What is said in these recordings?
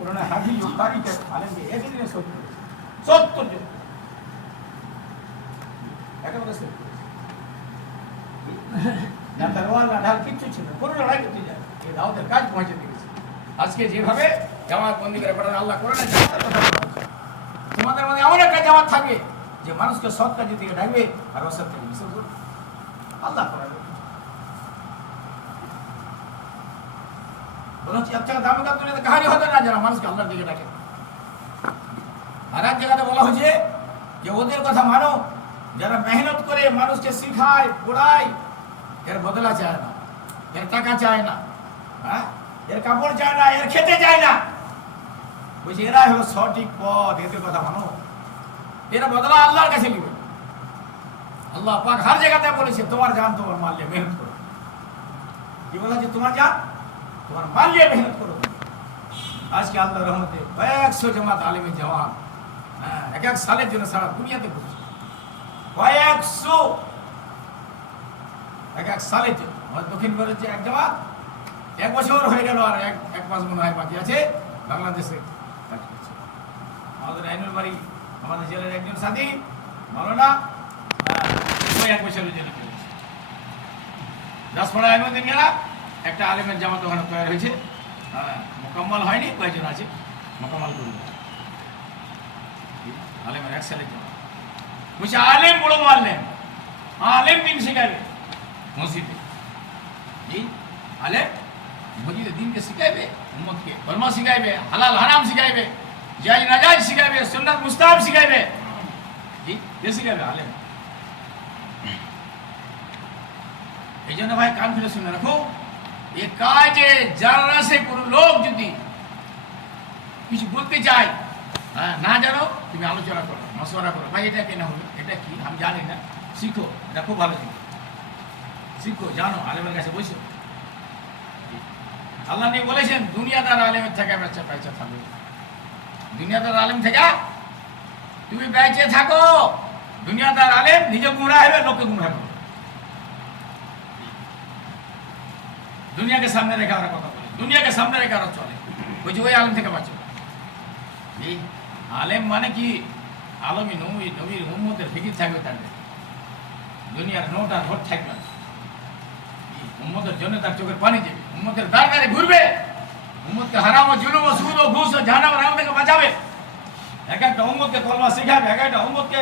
उन्होंने हाफिज बुखारी के आलम के एक ही दिन 70 জন একেবারে শেষ না তরোয়াল না ঢাল কিচ্ছু ছিল না, কোনো লড়াই করতে যায় এই দাওয়াতের কাজ পৌঁছে দিয়েছে। আজকে যেভাবে জামাত বন্দি করে পড়ান আল্লাহ কোরআনে জামাতের কথা বলেছে, তোমাদের মধ্যে এমন একটা জামাত থাকবে যে মানুষকে সৎ কাজের দিকে ডাকবে আর অসৎ কাজে নিষেধ করবে। আল্লাহ কোরআনে বলা হচ্ছে একটা দামি কাজ তুলে কাহানি হতে না যারা মানুষকে আল্লাহর দিকে ডাকে। আর এক জায়গাতে বলা হয়েছে যে ওদের কথা মানো যারা মেহনত করে মানুষকে শিখায় পড়ায়, এর বদলা চায় না, এর টাকা চায় না, হ্যাঁ এর কাপড় চায় না, এর খেতে চায় না, বলছে এরাই হলো সঠিক পথ, এদের কথা মানো। এরা বদলা আল্লাহর কাছে নিবে। আল্লাহ পাক হর জায়গাতে বলেছে তোমার জান তোমার মাল নিয়ে মেহনত করো। কি বলা যে তোমার জান তোমার মাল নিয়ে মেহনত করো। আজকে আল্লাহর রহমতে কয়েকশো জামাত আলেমের জওয়ান এক এক সালের জন্য সারা দুনিয়াতে ঘুরছে, কয়েকশো এক এক সালের জন্য। আমাদের দক্ষিণ ভারতের যে এক জামাত 1 বছর হয়ে গেল আর এক মাস মনে হয় বাকি আছে বাংলাদেশে কাজ করছে। আমাদের আইনুল বাড়ি আমাদের জেলার একজন সাথী মাওলানা 1 বছরের জন্য করেছে। 10 পড়া আইনুদ্দিন গেলা একটা আলেমের জামাত ওখানে তৈরি হয়েছে, মোকাম্মল হয়নি, কয়েকজন আছে মোকাম্মল করবে। আলেমের 1 সালের জন্য বলছে আলেম বড় মানলেন, আলেম দিন শিখাবে মসজিদে। জি আলেম মসজিদে দিনকে শিখাইবে, উম্মতকে কলমা শিখাইবে, হালাল হারাম শিখাইবে, জায়েজ নাজায়েজ শিখাইবে, সুন্নাত মুস্তাহাব শিখাইবে। জি কে শিখাইবে? আলেম। এই জন্য ভাই কান খুলে শুনে রাখো, এ কাজে যারা সে কোনো লোক যদি কিছু বলতে চায়, না জানো তুমি আলোচনা করো, মশওয়ারা করো, ভাই এটা কেন হলো, এটা কি আমি জানি না, শিখো, এটা খুব ভালো জিনিস, শিখো জানো, আলেমের কাছে বসো। আল্লাহ নিয়ে বলেছেন দুনিয়াদার আলেমের থেকে বেঁচে বেঁচে থাকবে। দুনিয়াদার আলেম থেকে তুমি বেঁচে থাকো। দুনিয়াদার আলেম নিজে গুমরাহ হবে, লোককে গুমরাহ করবে। দুনিয়াকে সামনে রেখে ওরা কথা বলে, দুনিয়াকে সামনে রেখে ওরা চলে, বলছে ওই আলেম থেকে বাঁচো। এই আলেম মানে কি? আলমী নবীর উম্মতের ফিকির থাকবে, থাকবে দুনিয়ার নোটার ভোট থাকবে, উম্মতের জন্য তার চোখের পানি যাবে, উম্মতের দরকারে ঘুরবে, উম্মতকে হারাম ও জুলুম ও সুদ ও ঘুষ ও জাহান্নাম ও রাম থেকে বাঁচাবে। এক একটা উম্মতকে কলমা শিখাবে, এক একটা উম্মতকে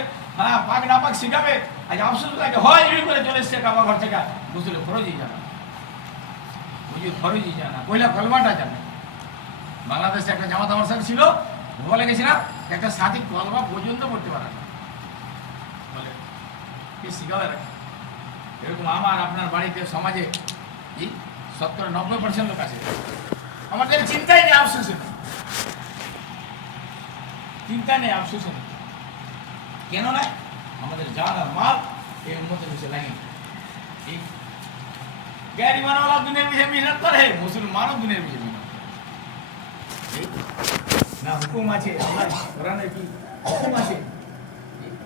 পাক না পাক শিখাবে। আজ আফসোস লাগে হয় করে চলে এসছে কাবা ঘর থেকে, বুঝলে ফরজি জানা, বুঝি ফরজি জানা, পয়লা কলমাটা জানে। বাংলাদেশে একটা জামাত আমার সাথে ছিল, বলে গেছিলাম একটা সাথী কলমা পর্যন্ত পড়তে পারে না, বলে কি শিখাবে রাখে। এরকম আমার আপনার বাড়িতে সমাজে 70-90% লোক আছে, আমাদের চিন্তাই নেই, আফসোস নেই, চিন্তা নেই, আফসোস নেই। কেন নয়? আমাদের জান আর মাল এই উন্মতের পিছিয়ে লাগে। ঠিক গ্যারি মানওয়ালা দুনিয়ার পিছিয়ে মেহনত করে, মুসলমানও দুনিয়ার পিছিয়ে মেহনত করে। না হুকুম আছে আল্লাহ কোরআনে কি হুকুম আছে,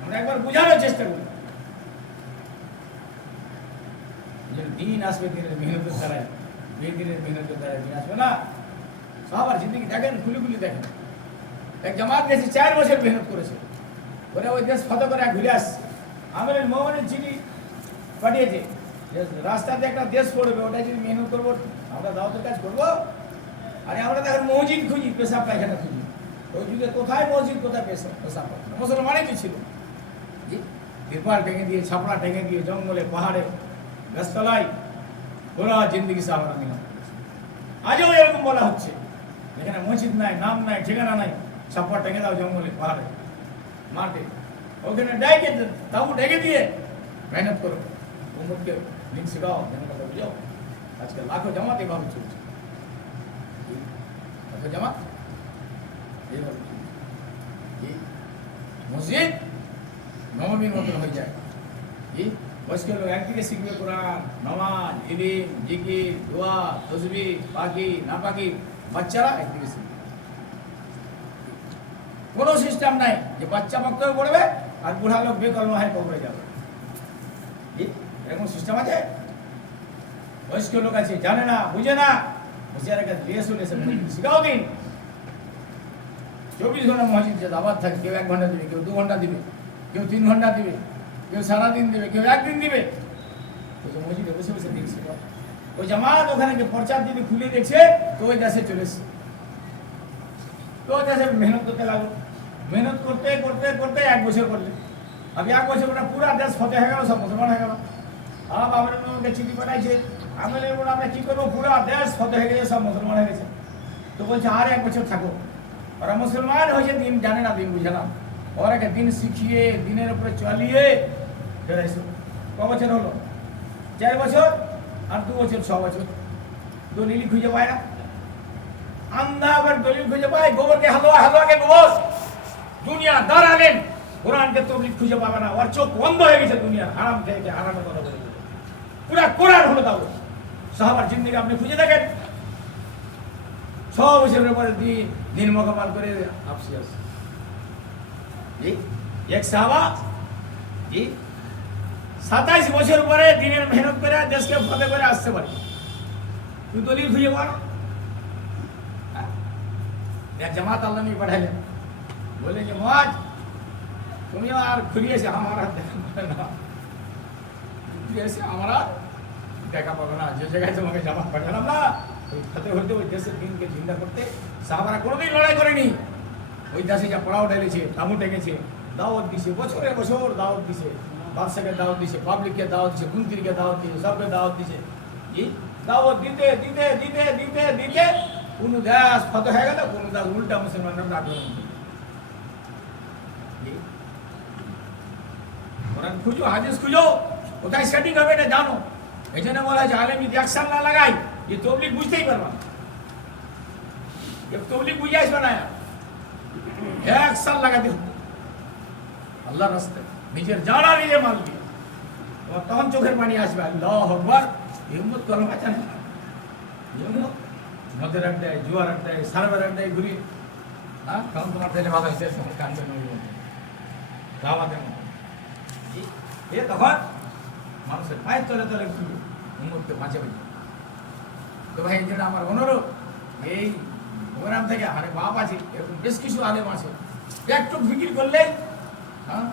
আমরা একবার বোঝানোর চেষ্টা করি। দিন আসবে, দিনের মেহনতের দ্বারাই, এই দিনের মেহনতের দ্বারাই দিন আসবে না। সবার জিন্দগি দেখেন, খুলি খুলি দেখেন। এক জামাত দেশে 4 বছর মেহনত করেছে, ওরা ওই দেশ ফটো করে ঘুরে আসছে। আমাদের মোহাম্মদের চিঠি পাঠিয়েছে রাস্তাতে একটা দেশ পড়বে, ওটা যদি মেহনত করবো আমরা দাওয়াতের কাজ করবো। আরে আমরা দেখেন মসজিদ খুঁজি, পেশাব পায়খানা খুঁজি। ওই যুগে কোথায় মসজিদ, কোথায় পেশাব পায়খানা? মুসলমানই তো ছিল। জি তিরপাল টেঙে দিয়ে, ছাপড়া টেঙে দিয়ে, জঙ্গলে পাহাড়ে গাছতলায় ওরা জিন্দগি সাহারা মেহনত করেছে। আজও এরকম বলা হচ্ছে, এখানে মসজিদ নাই, নাম নাই, ঠিকানা নাই, ছাপড়া টেঙে দাও জঙ্গলে পাহাড়ে মাঠে, ওখানে ডেকে তাবু ডেকে দিয়ে মেহনত করো, উম্মতকে দিন শেখাও, জানাটা বুঝাও। আজকে লাখো জামাত এভাবে চলছে, লাখো জামাত এইভাবে চলছে। মসজিদ নবমীর মতন হয়ে যায়। বয়স্ক লোক একদিকে শিখবে কোরআন, নামাজ, ইলম, জিকির, দোয়া, তসবিহ, পাকি না পাকি, বাচ্চারা একদিকে শিখবে। কোনো সিস্টেম নাই যে বাচ্চা বক্তব্য পড়বে আর বুড়া লোক বেকলমা হয়ে কবরে যাবে, এরকম সিস্টেম আছে? বয়স্ক লোক আছে, জানে না, বুঝে না, হুঁশিয়ারের কাছে দিয়ে শুনে শিখাও দিন। 24 ঘন্টা মসজিদে দাওয়াত থাকে, কেউ 1 ঘন্টা দিবে, কেউ 2 ঘন্টা দিবে, কেউ 3 ঘন্টা দিবে, কেউ সারাদিন দিবে, কেউ একদিন দিবে। তো মসজিদে বসে বসে দেখছে, ওই জামাত ওখানে প্রচার যদি খুলে দেখছে তো ওই দেশে চলে এসছে, তো ওই দেশে মেহনত করতে লাগলো। মেহনত করতে করতে করতে 1 বছর করলে, আমি 1 বছর পরে পুরা দেশ ফতে হয়ে গেল, সব মুসলমান হয়ে গেল। আমাকে চিঠি পাঠাইছে, আমি বললাম আমরা কি করবো, পুরা দেশ ফতে হয়ে গেছে, সব মুসলমান হয়ে গেছে। তো বলছে আর 1 বছর থাকো। ওরা মুসলমান হয়েছে, দিন জানে না, দিন বুঝে না, ওরাকে দিন শিখিয়ে দিনের উপরে চালিয়ে ফের এসো। ক বছর হলো? 4 বছর আর 2 বছর 6 বছর। দলিল খুঁজে পায় না, আন্ধা আবার দলিল খুঁজে পায়, গোবরকে হালুয়া, হালুয়াকে গোবর। দুনিয়া দাঁড়ালেন, কোরআনকে তবলিগ খুঁজে পাবে না, ওর চোখ বন্ধ হয়ে গেছে দুনিয়া হারাম খেয়ে হারামের কথা বলে। পুরা কোরআন হলো দাও। সাহাবার জিন্দেগি আপনি খুঁজে দেখেন, 6 বছরের পরে দিন মোকামাল করে আপসি আসে। জি, এক সাহাবা জি 27 বছর পরে দিনের মেহনত করে দেশকে ফতে করে আসতে পারে। তুই দলিল খুঁজে পাও? এক জামাত আল্লাহ নিয়ে পাঠাইলেন, বললেন যে মহাজ তুমি আর খুলিয়েছে আমার আর দেখা পাবে না, খুলিয়েছে আমার আর দেখা পাবে না। যে জায়গায় তোমাকে জামাত পাঠালাম না, ওই ফতে হইতে ওই দেশের দিনকে জিন্দা করতে সাহাবারা কোনোদিন লড়াই করেনি। ওই দেশে যা পড়াও ঢেলেছে, তামু টেকেছে, দাওয়াত দিছে, বছরের বছর দাওয়াত দিছে, বাদশাকে দাওয়াত দিছে, পাবলিককে দাওয়াত দিছে, কুন্তিরকে দাওয়াত দিছে, সবকে দাওয়াত দিছে। জি, দাওয়াত দিতে দিতে দিতে দিতে দিতে কোন দেশ ফতে হয়ে গেল, কোন দেশ উল্টা মুসলমানরা আক্রমণ করল। কোরআন খুঁজো, হাদিস খুঁজো, কোথায় সেটিং হবে এটা জানো। এই জন্য বলা হয় যে আলেম যদি অ্যাকশন না লাগাই, যে তবলিগ বুঝতেই পারবা না, তবলিগ বুঝে আসবে না, অ্যাকশন লাগাতে হবে আল্লাহর রাস্তায়, নিজের জানা নিজে মানবে, তোমার তখন চোখের পানি আসবে। আল্লাহু আকবার। হিম্মত করো বাঁচা না, হিম্মত মদের আড্ডায়, জুয়ার আড্ডায়, সার্ভার আড্ডায় ঘুরি, হ্যাঁ তখন তোমার ছেলে ভালো হয়েছে, তোমার কান্দে নড়বে দাওয়াতের মতো। এ তখন মানুষের পায়ের তলে তলে ঘুরবে, উন্মতকে বাঁচে বাঁচে। তো ভাই যেটা আমার অনুরোধ, এই প্রোগ্রাম থেকে আরে বাপ আছে, এরকম বেশ কিছু আলেম আছে, একটু ফিকির করলেই হ্যাঁ